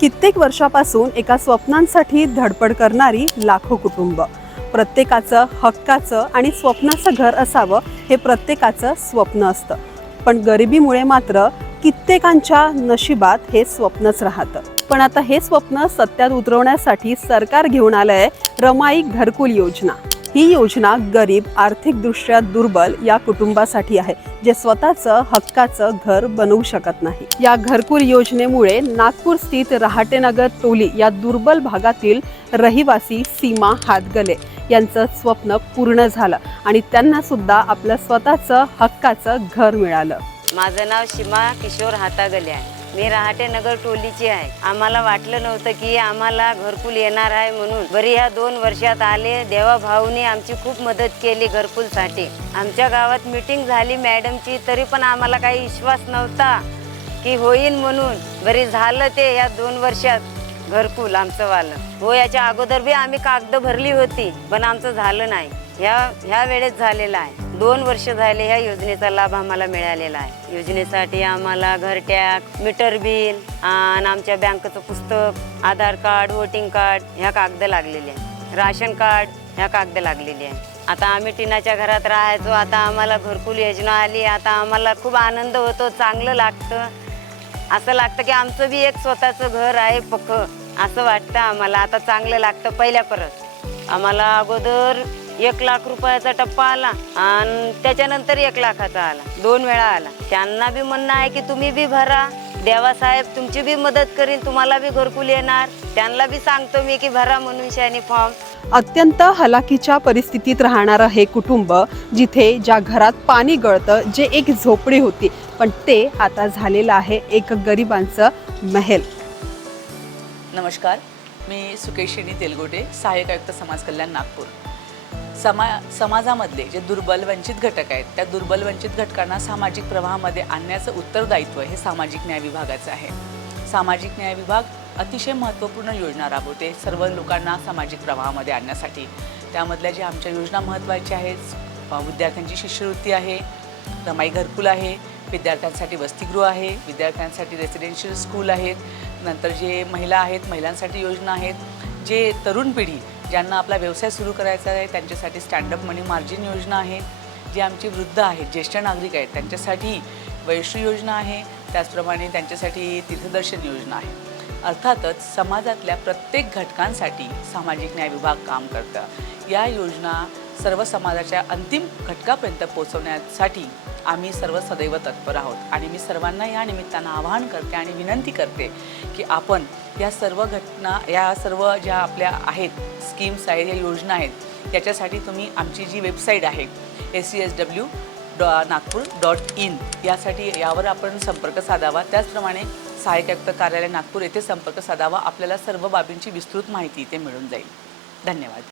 कित्येक वर्षापासून एका स्वप्नांसाठी धडपड करणारी लाखो कुटुंब. प्रत्येकाचं हक्काचं आणि स्वप्नाचं घर असावं हे प्रत्येकाचं स्वप्न असतं. पण गरिबीमुळे मात्र कित्येकांच्या नशिबात हे स्वप्नच राहतं. पण आता हे स्वप्न सत्यात उतरवण्यासाठी सरकार घेऊन आलंय रमाई घरकुल योजना. ही योजना गरीब आर्थिकदृष्ट्या दुर्बल या कुटुंबासाठी आहे जे स्वतःचं हक्काचं घर बनवू शकत नाही. या घरकुल योजनेमुळे नागपूर स्थित रहाटेनगर टोली या दुर्बल भागातील रहिवासी सीमा हातगले यांचं स्वप्न पूर्ण झालं आणि त्यांना सुद्धा आपलं स्वतःचं हक्काचं घर मिळालं. माझं नाव सीमा किशोर हातागले आहे. मी रहाटे नगर टोलीची आहे. आम्हाला वाटलं नव्हतं की आम्हाला घरकुल येणार आहे म्हणून. बरी ह्या दोन वर्षात आले देवा भाऊने आमची खूप मदत केली घरकुलसाठी. आमच्या गावात मीटिंग झाली मॅडमची तरी पण आम्हाला काही विश्वास नव्हता की होईन म्हणून. बरी झालं ते या दोन वर्षात घरकुल आमचं वालं हो याच्या अगोदर बी आम्ही कागद भरली होती पण आमचं झालं नाही. ह्या ह्या वेळेस झालेलं आहे. दोन वर्ष झाले ह्या योजनेचा लाभ आम्हाला मिळालेला आहे. योजनेसाठी आम्हाला घरटॅग मीटर बिल आणि आमच्या बँकेचं पुस्तक आधार कार्ड वोटिंग कार्ड ह्या कागद लागलेले आहे राशन कार्ड ह्या कागद लागलेली आहे आता आम्ही टिनाच्या घरात राहायचो आता आम्हाला घरकुल योजना आली आता आम्हाला खूप आनंद होतो चांगलं लागतं. असं लागतं की आमचं बी एक स्वतःचं घर आहे पक्क असं वाटतं आम्हाला. आता चांगलं लागतं पहिल्या परत. आम्हाला अगोदर एक लाख रुपयाचा टप्पा आला आणि त्याच्यानंतर एक लाखाचा आला. दोन वेळा आला. त्यांना बी म्हणणं आहे की तुम्ही बी भरा. देवासाहेब तुमची बी मदत करीन तुम्हाला बी घरकुल येणार. त्यांना बी सांगतो मी की भरा म्हणून शानी फॉर्म. अत्यंत हलाखीच्या परिस्थितीत राहणारं हे कुटुंब जिथे ज्या घरात पाणी गळतं जे एक झोपडी होती पण ते आता झालेलं आहे एक गरिबांचं महल. नमस्कार. मी सुकेशिनी तेलगोटे सहाय्यक आयुक्त समाज कल्याण नागपूर. समा समाजामधले जे दुर्बल वंचित घटक आहेत त्या दुर्बल वंचित घटकांना सामाजिक प्रवाहामध्ये आणण्याचं उत्तरदायित्व हे सामाजिक न्याय विभागाचं आहे. सामाजिक न्याय विभाग अतिशय महत्त्वपूर्ण योजना राबवते सर्व लोकांना सामाजिक प्रवाहामध्ये आणण्यासाठी. त्यामधल्या ज्या आमच्या योजना महत्त्वाच्या आहेत विद्यार्थ्यांची शिष्यवृत्ती आहे रमाई घरकुल आहे विद्यार्थ्यांसाठी वसतिगृह आहे विद्यार्थ्यांसाठी रेसिडेन्शियल स्कूल आहेत नंतर जे महिला आहेत महिलांसाठी योजना आहेत जे तरुण पिढी ज्यांना आपला व्यवसाय सुरू करायचा आहे त्यांच्यासाठी स्टँडअप मनी मार्जिन योजना आहे जी आमचे वृद्ध आहेत ज्येष्ठ नागरिक आहेत त्यांच्यासाठी वैश्री योजना आहे त्याचप्रमाणे त्यांच्यासाठी तीर्थदर्शन योजना आहे. अर्थातच समाजातल्या प्रत्येक घटकांसाठी सामाजिक न्याय विभाग काम करतं. या योजना सर्व समाजाच्या अंतिम घटकापर्यंत पोहोचवण्यासाठी आम्ही सर्व सदैव तत्पर आहोत. आणि मी सर्वांना या निमित्तानं आवाहन करते आणि विनंती करते की आपण या सर्व घटना या सर्व ज्या आपल्या आहेत स्कीम्स आहेत या योजना आहेत याच्यासाठी तुम्ही आमची जी वेबसाईट आहे S C S W dot Nagpur dot in यासाठी यावर आपण संपर्क साधावा. त्याचप्रमाणे सहाय्यक आयुक्त कार्यालय नागपूर येथे संपर्क साधावा. आपल्याला सर्व बाबींची विस्तृत माहिती इथे मिळून जाईल. धन्यवाद.